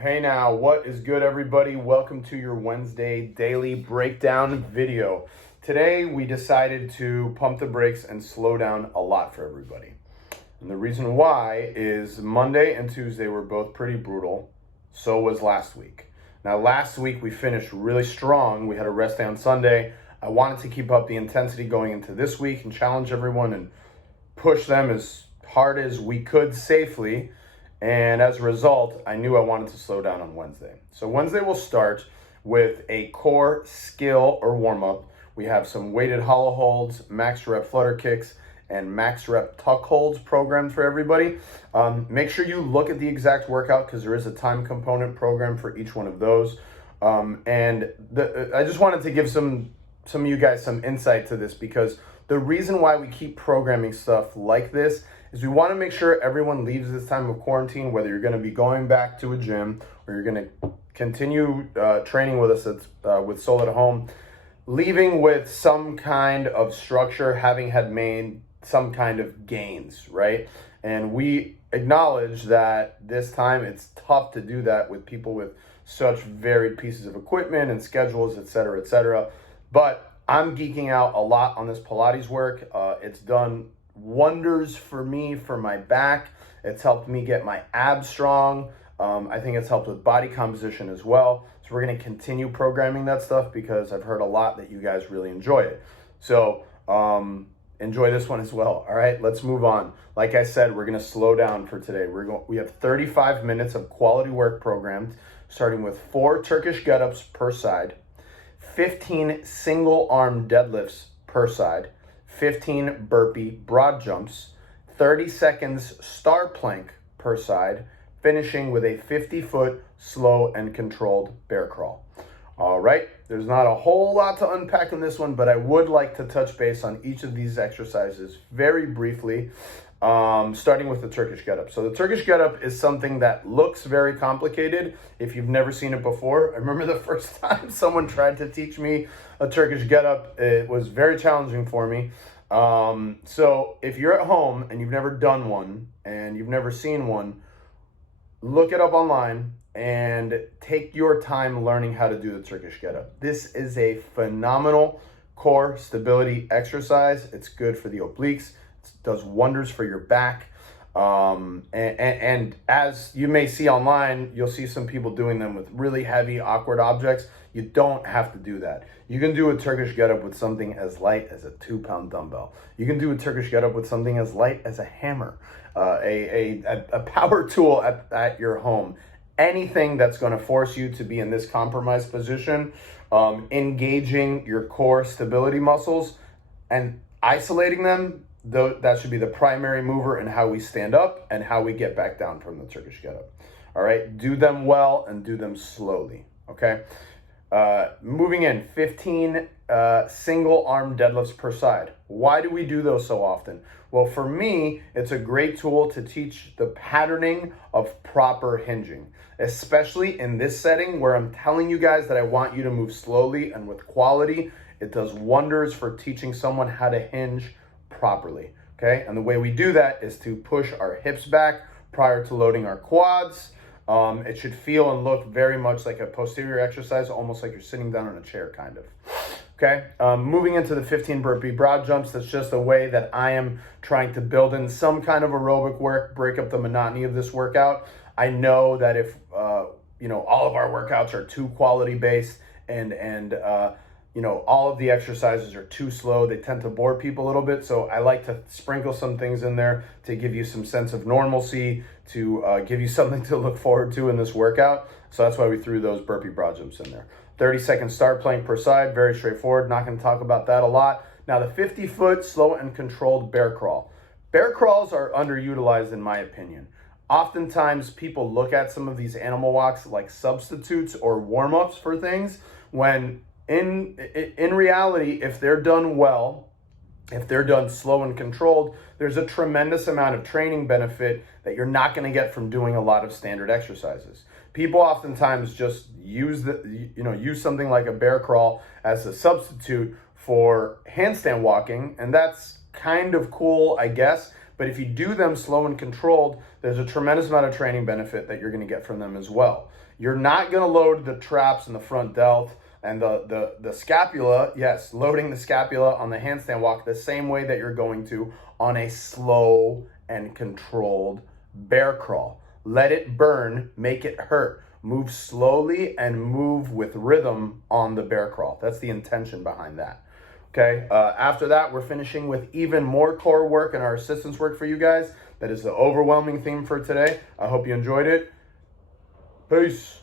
Hey now, what is good, everybody? Welcome to your Wednesday daily breakdown video. Today we decided to pump the brakes and slow down a lot for everybody. And the reason why is Monday and Tuesday were both pretty brutal. So was last week. Now last week we finished really strong. We had a rest day on Sunday. I wanted to keep up the intensity going into this week and challenge everyone and push them as hard as we could safely. And as a result, I knew I wanted to slow down on Wednesday. So Wednesday we'll start with a core skill or warm-up. We have some weighted hollow holds, max rep flutter kicks, and max rep tuck holds programmed for everybody. Make sure you look at the exact workout because there is a time component program for each one of those. I just wanted to give some of you guys some insight to this, because the reason why we keep programming stuff like this is we want to make sure everyone leaves this time of quarantine, whether you're going to be going back to a gym or you're going to continue training with us with Soul at Home, leaving with some kind of structure, having had made some kind of gains, right? And we acknowledge that this time it's tough to do that with people with such varied pieces of equipment and schedules, et cetera, et cetera. But I'm geeking out a lot on this Pilates work. It's done wonders for me, for my back. It's helped me get my abs strong. I think it's helped with body composition as well. So we're going to continue programming that stuff because I've heard a lot that you guys really enjoy it. So enjoy this one as well. All right, let's move on. Like I said, we're going to slow down for today. We have 35 minutes of quality work programmed, starting with 4 Turkish get-ups per side, 15 single arm deadlifts per side, 15 burpee broad jumps, 30 seconds star plank per side, finishing with a 50-foot slow and controlled bear crawl. All right, there's not a whole lot to unpack in this one, but I would like to touch base on each of these exercises very briefly, starting with the Turkish get-up. So the Turkish get-up is something that looks very complicated if you've never seen it before. I remember the first time someone tried to teach me a Turkish get-up, it was very challenging for me. So if you're at home and you've never done one and you've never seen one, look it up online and take your time learning how to do the Turkish get-up. This is a phenomenal core stability exercise. It's good for the obliques. It does wonders for your back. And as you may see online, you'll see some people doing them with really heavy, awkward objects. You don't have to do that. You can do a Turkish get-up with something as light as a 2-pound dumbbell. You can do a Turkish get-up with something as light as a hammer, a power tool at your home. Anything that's going to force you to be in this compromised position, engaging your core stability muscles and isolating them, that should be the primary mover in how we stand up and how we get back down from the Turkish get-up. All right, do them well and do them slowly, okay? Moving in, 15 single arm deadlifts per side. Why do we do those so often? Well, for me, it's a great tool to teach the patterning of proper hinging, especially in this setting where I'm telling you guys that I want you to move slowly and with quality. It does wonders for teaching someone how to hinge properly, okay? And the way we do that is to push our hips back prior to loading our quads. It should feel and look very much like a posterior exercise, almost like you're sitting down in a chair, kind of. Okay, moving into the 15 burpee broad jumps, that's just a way that I am trying to build in some kind of aerobic work, break up the monotony of this workout. I know that if, all of our workouts are too quality based and all of the exercises are too slow, they tend to bore people a little bit. So I like to sprinkle some things in there to give you some sense of normalcy, to give you something to look forward to in this workout. So that's why we threw those burpee broad jumps in there. 30-second star plank per side, very straightforward. Not going to talk about that a lot. Now the 50-foot slow and controlled bear crawl. Bear crawls are underutilized in my opinion. Oftentimes people look at some of these animal walks like substitutes or warm-ups for things, when in reality, if they're done well, if they're done slow and controlled, there's a tremendous amount of training benefit that you're not going to get from doing a lot of standard exercises. People oftentimes just use something like a bear crawl as a substitute for handstand walking, and that's kind of cool, I guess, But if you do them slow and controlled, there's a tremendous amount of training benefit that you're going to get from them as well. You're not going to load the traps in the front delt and the scapula. Yes, loading the scapula on the handstand walk the same way that you're going to on a slow and controlled bear crawl. Let it burn, make it hurt. Move slowly and move with rhythm on the bear crawl. That's the intention behind that. Okay, after that, we're finishing with even more core work and our assistance work for you guys. That is the overwhelming theme for today. I hope you enjoyed it. Peace.